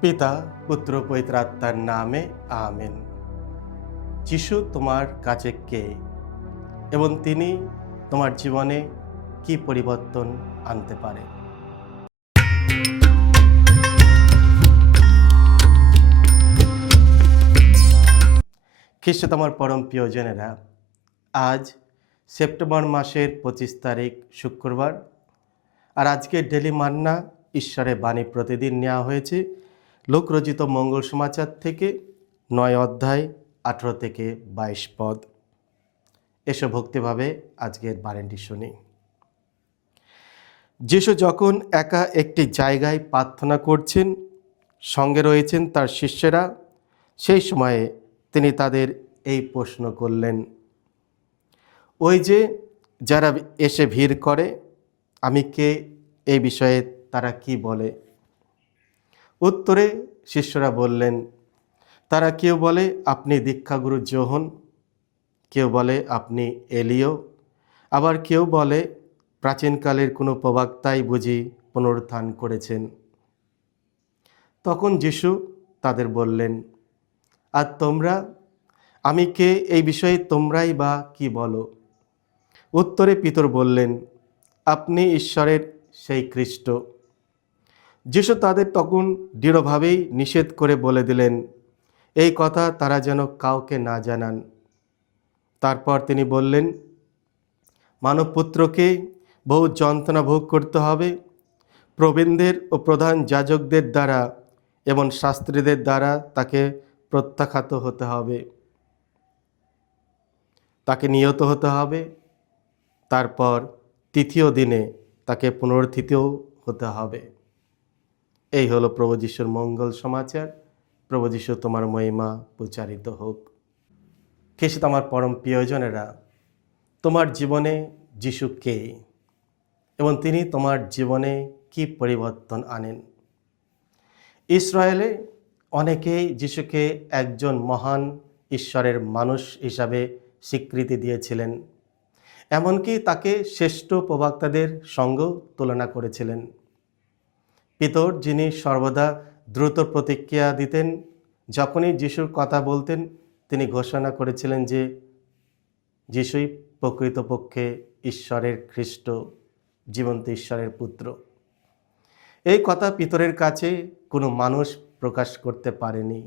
পিতা পুত্র পবিত্র আত্মার নামে আমেন। যিশু তোমার কাছে কে এবং তিনি তোমার জীবনে কি পরিবর্তন আনতে পারে? খ্রিস্ট তোমার পরম প্রিয়জনেরা, আজ সেপ্টেম্বর মাসের 25 তারিখ শুক্রবার। আর আজকে ডেলি মান্না ঈশ্বরের বাণী প্রতিদিন নেওয়া হয়েছে লোকরচিত মঙ্গল সমাচার থেকে 9 অধ্যায় 18 থেকে 22 পদ। এসো ভক্তিভাবে আজকের বাণীটি শুনি। যিশু যখন একা একটি জায়গায় প্রার্থনা করছেন, সঙ্গে রয়েছেন তার শিষ্যেরা, সেই সময়ে তিনি তাদের এই প্রশ্ন করলেন, ওই যে যারা এসে ভিড় করে, আমি কে, এই বিষয়ে তারা কি বলে? উত্তরে শিষ্যরা বললেন, তারা কেউ বলে আপনি দীক্ষাগুরু যোহন, কেউ বলে আপনি এলিয়, আবার কেউ বলে প্রাচীনকালের কোনো প্রবক্তাই বুঝি পুনরুত্থান করেছেন। তখন যিশু তাদের বললেন, আর তোমরা, আমি কে, এই বিষয়ে তোমরাই বা কি বলো? উত্তরে পিতর বললেন, আপনি ঈশ্বরের সেই খ্রিস্ট। যিশু তাদের তখন দৃঢ়ভাবেই নিষেধ করে বলে দিলেন, এই কথা তারা যেন কাউকে না জানান। তারপর তিনি বললেন, মানবপুত্রকে বহু যন্ত্রণা ভোগ করতে হবে, প্রবীণদের ও প্রধান যাজকদের দ্বারা এবং শাস্ত্রীদের দ্বারা তাকে প্রত্যাখ্যাত হতে হবে, তাকে নিহত হতে হবে, তারপর তৃতীয় দিনে তাকে পুনরুত্থিতও হতে হবে। এই হলো প্রভু যিশুর মঙ্গল সমাচার। প্রভু যিশু তোমার মহিমা প্রচারিত হোক। খ্রিস্ট আমার পরম প্রিয়জনেরা, তোমার জীবনে যিশু কে এবং তিনি তোমার জীবনে কি পরিবর্তন আনেন? ইসরায়েলে অনেকেই যিশুকে একজন মহান ঈশ্বরের মানুষ হিসাবে স্বীকৃতি দিয়েছিলেন, এমনকি তাকে শ্রেষ্ঠ প্রবক্তাদের সঙ্গেও তুলনা করেছিলেন। পিতর, যিনি সর্বদা দ্রুত প্রতিক্রিয়া দিতেন, যখনই যিশুর কথা বলতেন তিনি ঘোষণা করেছিলেন যে যিশুই প্রকৃতপক্ষে ঈশ্বরের খ্রিস্ট, জীবন্ত ঈশ্বরের পুত্র। এই কথা পিতরের কাছে কোনো মানুষ প্রকাশ করতে পারেনি,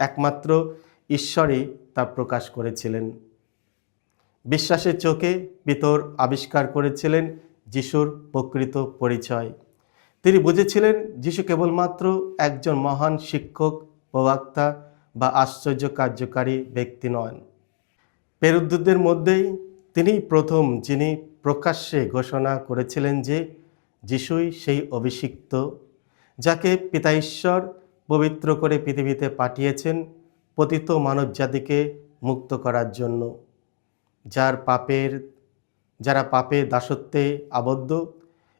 একমাত্র ঈশ্বরই তা প্রকাশ করেছিলেন। বিশ্বাসের চোখে পিতর আবিষ্কার করেছিলেন যিশুর প্রকৃত পরিচয়। তিনি বুঝেছিলেন যিশু কেবলমাত্র একজন মহান শিক্ষক, প্রবক্তা বা আশ্চর্য কার্যকারী ব্যক্তি নন। পেরুদ্ধদের মধ্যেই তিনি প্রথম যিনি প্রকাশ্যে ঘোষণা করেছিলেন যে যিশুই সেই অভিষিক্ত, যাকে পিতা ঈশ্বর পবিত্র করে পৃথিবীতে পাঠিয়েছেন পতিত মানবজাতিকে মুক্ত করার জন্য, যারা পাপের দাসত্বে আবদ্ধ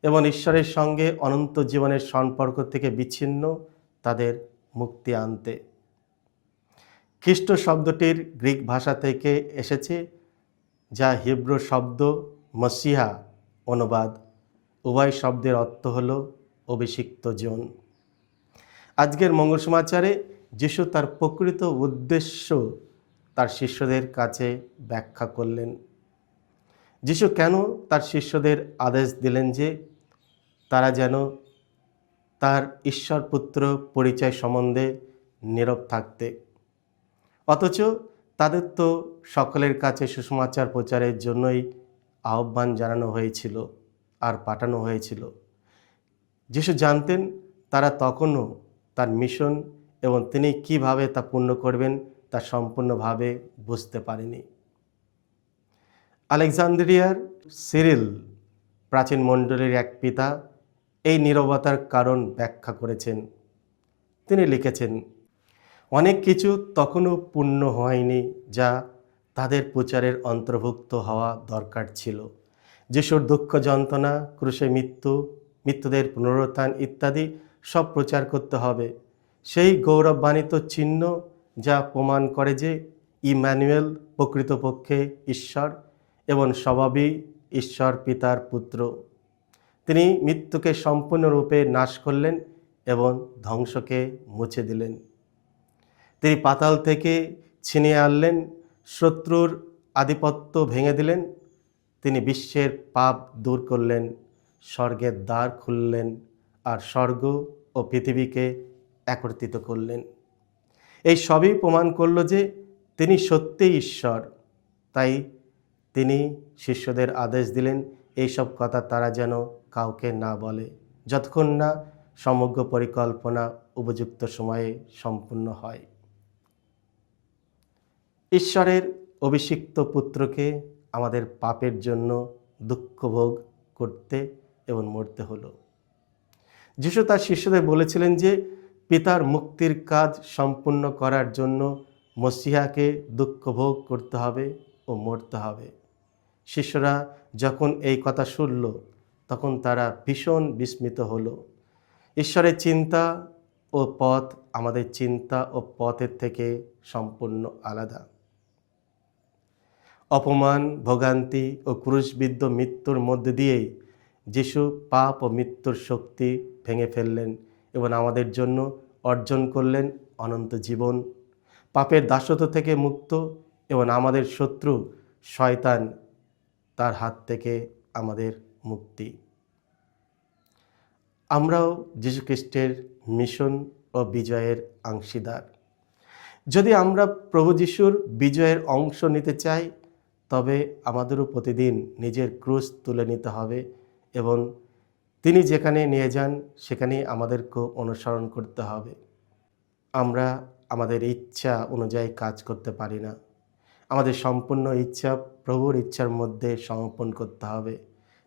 এবং ঈশ্বরের সঙ্গে অনন্ত জীবনের সম্পর্ক থেকে বিচ্ছিন্ন, তাদের মুক্তি আনতে। খ্রিস্ট শব্দটির গ্রিক ভাষা থেকে এসেছে, যা হিব্রু শব্দ মসিহা অনুবাদ। উভয় শব্দের অর্থ হল অভিষিক্ত জন। আজকের মঙ্গল সমাচারে যিশু তার প্রকৃত উদ্দেশ্য তার শিষ্যদের কাছে ব্যাখ্যা করলেন। যিশু কেন তার শিষ্যদের আদেশ দিলেন যে তারা যেন তার ঈশ্বর পুত্র পরিচয় সম্বন্ধে নীরব থাকতে, অথচ তাদের তো সকলের কাছে সুসমাচার প্রচারের জন্যই আহ্বান জানানো হয়েছিল আর পাঠানো হয়েছিল। যিশু জানতেন তারা তখনও তার মিশন এবং তিনি কিভাবে তা পূর্ণ করবেন তা সম্পূর্ণভাবে বুঝতে পারেনি। আলেকজান্দ্রিয়ার সিরিল, প্রাচীন মণ্ডলীর এক পিতা, এই নীরবতার কারণ ব্যাখ্যা করেছেন। তিনি লিখেছেন, অনেক কিছু তখনও পূর্ণ হয়নি যা তাদের প্রচারের অন্তর্ভুক্ত হওয়া দরকার ছিল। যিশুর দুঃখ, যন্ত্রণা, ক্রুশে মৃত্যু, মৃত্যুদের পুনরুত্থান ইত্যাদি সব প্রচার করতে হবে। সেই গৌরবান্বিত চিহ্ন যা প্রমাণ করে যে ইম্যানুয়েল প্রকৃতপক্ষে ঈশ্বর এবং স্বভাবই ঈশ্বর পিতার পুত্র। তিনি মৃত্যুকে সম্পূর্ণরূপে নাশ করলেন এবং ধ্বংসকে মুছে দিলেন। তিনি পাতাল থেকে ছিনিয়ে আনলেন, শত্রুর আধিপত্য ভেঙে দিলেন। তিনি বিশ্বের পাপ দূর করলেন, স্বর্গের দ্বার খুললেন আর স্বর্গ ও পৃথিবীকে একত্রিত করলেন। এই সবই প্রমাণ করল যে তিনি সত্যিই ঈশ্বর। তাই তিনি শিষ্যদের আদেশ দিলেন এইসব কথা তারা যেন কাউকে না বলে, যতক্ষণ না সমগ্র পরিকল্পনা উপযুক্ত সময়ে সম্পূর্ণ হয়। ঈশ্বরের অভিষিক্ত পুত্রকে আমাদের পাপের জন্য দুঃখ ভোগ করতে এবং মরতে হলো। যিশু তার শিষ্যদের বলেছিলেন যে পিতার মুক্তির কাজ সম্পূর্ণ করার জন্য মসিহাকে দুঃখ ভোগ করতে হবে ও মরতে হবে। শিষ্যরা যখন এই কথা শুনল তখন তারা ভীষণ বিস্মিত হলো। ঈশ্বরের চিন্তা ও পথ আমাদের চিন্তা ও পথের থেকে সম্পূর্ণ আলাদা। অপমান, ভোগান্তি ও ক্রুশবিদ্ধ মৃত্যুর মধ্যে দিয়েই যিশু পাপ ও মৃত্যুর শক্তি ভেঙে ফেললেন এবং আমাদের জন্য অর্জন করলেন অনন্ত জীবন, পাপের দাসত্ব থেকে মুক্ত এবং আমাদের শত্রু শয়তান তার হাত থেকে আমাদের মুক্তি। আমরাও যীশু খ্রিস্টের মিশন ও বিজয়ের অংশীদার। যদি আমরা প্রভু যিশুর বিজয়ের অংশ নিতে চাই তবে আমাদেরও প্রতিদিন নিজের ক্রুশ তুলে নিতে হবে এবং তিনি যেখানে নিয়ে যান সেখানেই আমাদেরকেও অনুসরণ করতে হবে। আমরা আমাদের ইচ্ছা অনুযায়ী কাজ করতে পারি না। আমাদের সম্পূর্ণ ইচ্ছা প্রভুর ইচ্ছার মধ্যে সমর্পণ করতে হবে।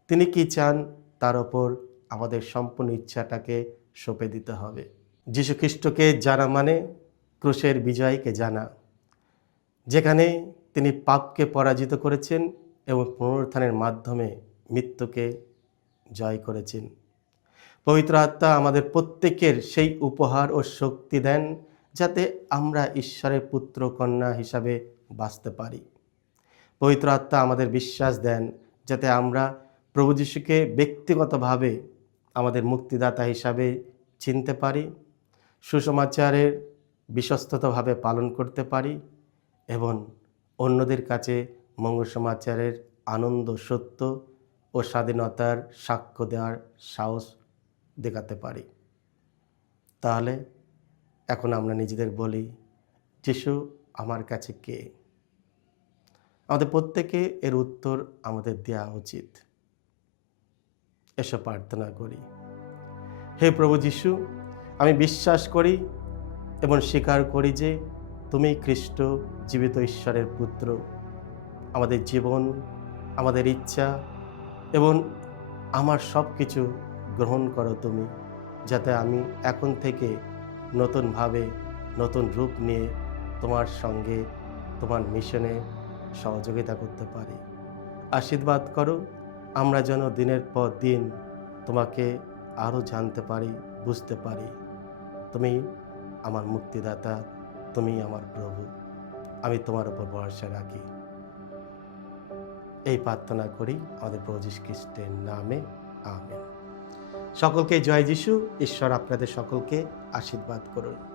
তিনি কি চান তার ওপর আমাদের সম্পূর্ণ ইচ্ছাটাকে সঁপে দিতে হবে। যীশু খ্রিস্টকে জানা মানে ক্রুশের বিজয়কে জানা, যেখানে তিনি পাপকে পরাজিত করেছেন এবং পুনরুত্থানের মাধ্যমে মৃত্যুকে জয় করেছেন। পবিত্র আত্মা আমাদের প্রত্যেকের সেই উপহার ও শক্তি দেন যাতে আমরা ঈশ্বরের পুত্র কন্যা হিসাবে বাঁচতে পারি। পবিত্র আত্মা আমাদের বিশ্বাস দেন যাতে আমরা প্রভু যিশুকে ব্যক্তিগতভাবে আমাদের মুক্তিদাতা হিসাবে চিনতে পারি, সুসমাচারের বিশ্বস্তভাবে পালন করতে পারি এবং অন্যদের কাছে মঙ্গল সমাচারের আনন্দ, সত্য ও স্বাধীনতার সাক্ষ্য দেওয়ার সাহস দেখাতে পারি। তাহলে এখন আমরা নিজেদের বলি, যিশু আমার কাছে কে? আমাদের প্রত্যেকে এর উত্তর আমাদের দেওয়া উচিত। এসব প্রার্থনা করি। হে প্রভু যিশু, আমি বিশ্বাস করি এবং স্বীকার করি যে তুমি খ্রিস্ট, জীবিত ঈশ্বরের পুত্র। আমাদের জীবন, আমাদের ইচ্ছা এবং আমার সব কিছু গ্রহণ করো তুমি, যাতে আমি এখন থেকে নতুনভাবে নতুন রূপ নিয়ে তোমার সঙ্গে তোমার মিশনে সহযোগিতা করতে পারি। আশীর্বাদ করো আমরা যেন দিনের পর দিন তোমাকে আরও জানতে পারি, বুঝতে পারি। তুমি আমার মুক্তিদাতা, তুমি আমার প্রভু। আমি তোমার উপর ভরসা রাখি। এই প্রার্থনা করি আমাদের প্রভু যীশু খ্রিস্টের নামে, আমেন। সকলকে জয় যিশু। ঈশ্বর আপনাদের সকলকে আশীর্বাদ করুন।